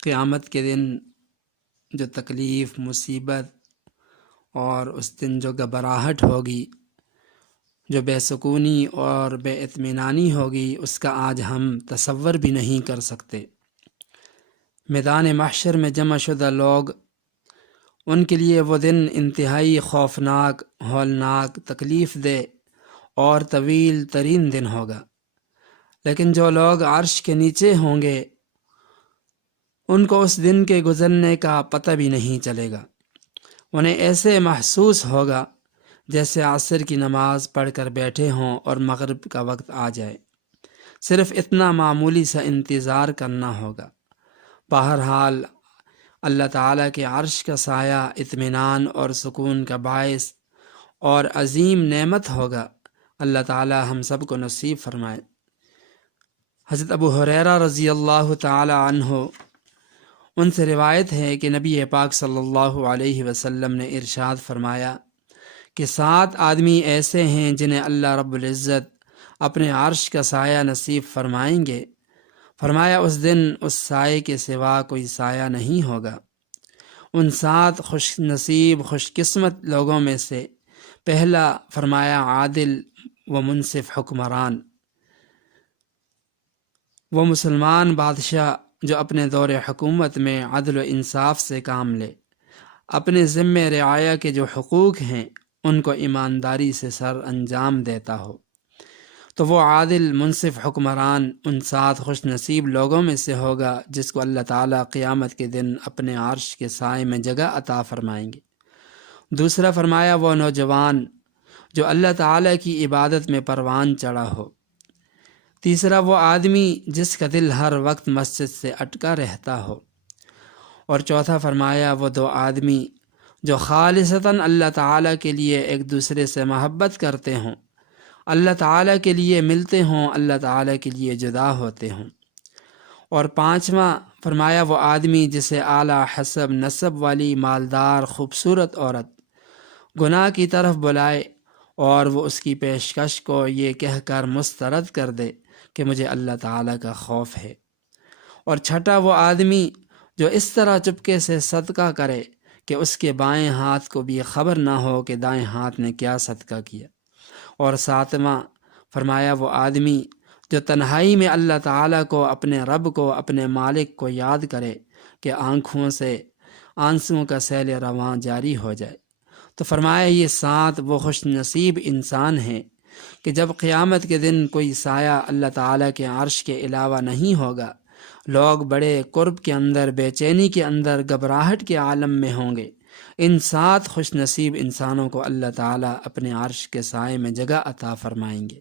قیامت کے دن جو تکلیف، مصیبت اور اس دن جو گھبراہٹ ہوگی، جو بے سکونی اور بے اطمینانی ہوگی، اس کا آج ہم تصور بھی نہیں کر سکتے۔ میدان محشر میں جمع شدہ لوگ، ان کے لیے وہ دن انتہائی خوفناک، ہولناک، تکلیف دہ اور طویل ترین دن ہوگا۔ لیکن جو لوگ عرش کے نیچے ہوں گے، ان کو اس دن کے گزرنے کا پتہ بھی نہیں چلے گا۔ انہیں ایسے محسوس ہوگا جیسے عصر کی نماز پڑھ کر بیٹھے ہوں اور مغرب کا وقت آ جائے۔ صرف اتنا معمولی سا انتظار کرنا ہوگا۔ بہرحال اللہ تعالیٰ کے عرش کا سایہ اطمینان اور سکون کا باعث اور عظیم نعمت ہوگا۔ اللہ تعالیٰ ہم سب کو نصیب فرمائے۔ حضرت ابو ہریرہ رضی اللہ تعالی عنہ، ان سے روایت ہے کہ نبی پاک صلی اللہ علیہ وسلم نے ارشاد فرمایا کہ 7 آدمی ایسے ہیں جنہیں اللہ رب العزت اپنے عرش کا سایہ نصیب فرمائیں گے۔ فرمایا اس دن اس سائے کے سوا کوئی سایہ نہیں ہوگا۔ ان 7 خوش نصیب، خوش قسمت لوگوں میں سے پہلا، فرمایا عادل و منصف حکمران، وہ مسلمان بادشاہ جو اپنے دور حکومت میں عدل و انصاف سے کام لے، اپنے ذمہ رعایا کے جو حقوق ہیں ان کو ایمانداری سے سر انجام دیتا ہو۔ تو وہ عادل منصف حکمران ان 7 خوش نصیب لوگوں میں سے ہوگا جس کو اللہ تعالیٰ قیامت کے دن اپنے عرش کے سائے میں جگہ عطا فرمائیں گے۔ دوسرا، فرمایا وہ نوجوان جو اللہ تعالیٰ کی عبادت میں پروان چڑھا ہو۔ تیسرا، وہ آدمی جس کا دل ہر وقت مسجد سے اٹکا رہتا ہو۔ اور چوتھا، فرمایا وہ 2 آدمی جو خالصتاً اللہ تعالیٰ کے لیے ایک دوسرے سے محبت کرتے ہوں، اللہ تعالیٰ کے لیے ملتے ہوں، اللہ تعالیٰ کے لیے جدا ہوتے ہوں۔ اور پانچواں، فرمایا وہ آدمی جسے اعلیٰ حسب نسب والی مالدار خوبصورت عورت گناہ کی طرف بلائے اور وہ اس کی پیشکش کو یہ کہہ کر مسترد کر دے کہ مجھے اللہ تعالیٰ کا خوف ہے۔ اور چھٹا، وہ آدمی جو اس طرح چپکے سے صدقہ کرے کہ اس کے بائیں ہاتھ کو بھی خبر نہ ہو کہ دائیں ہاتھ نے کیا صدقہ کیا۔ اور ساتواں، فرمایا وہ آدمی جو تنہائی میں اللہ تعالیٰ کو، اپنے رب کو، اپنے مالک کو یاد کرے کہ آنکھوں سے آنسوؤں کا سیل رواں جاری ہو جائے۔ تو فرمایا یہ 7 وہ خوش نصیب انسان ہیں کہ جب قیامت کے دن کوئی سایہ اللہ تعالیٰ کے عرش کے علاوہ نہیں ہوگا، لوگ بڑے قرب کے اندر، بے چینی کے اندر، گھبراہٹ کے عالم میں ہوں گے۔ ان 7 خوش نصیب انسانوں کو اللہ تعالیٰ اپنے عرش کے سائے میں جگہ عطا فرمائیں گے۔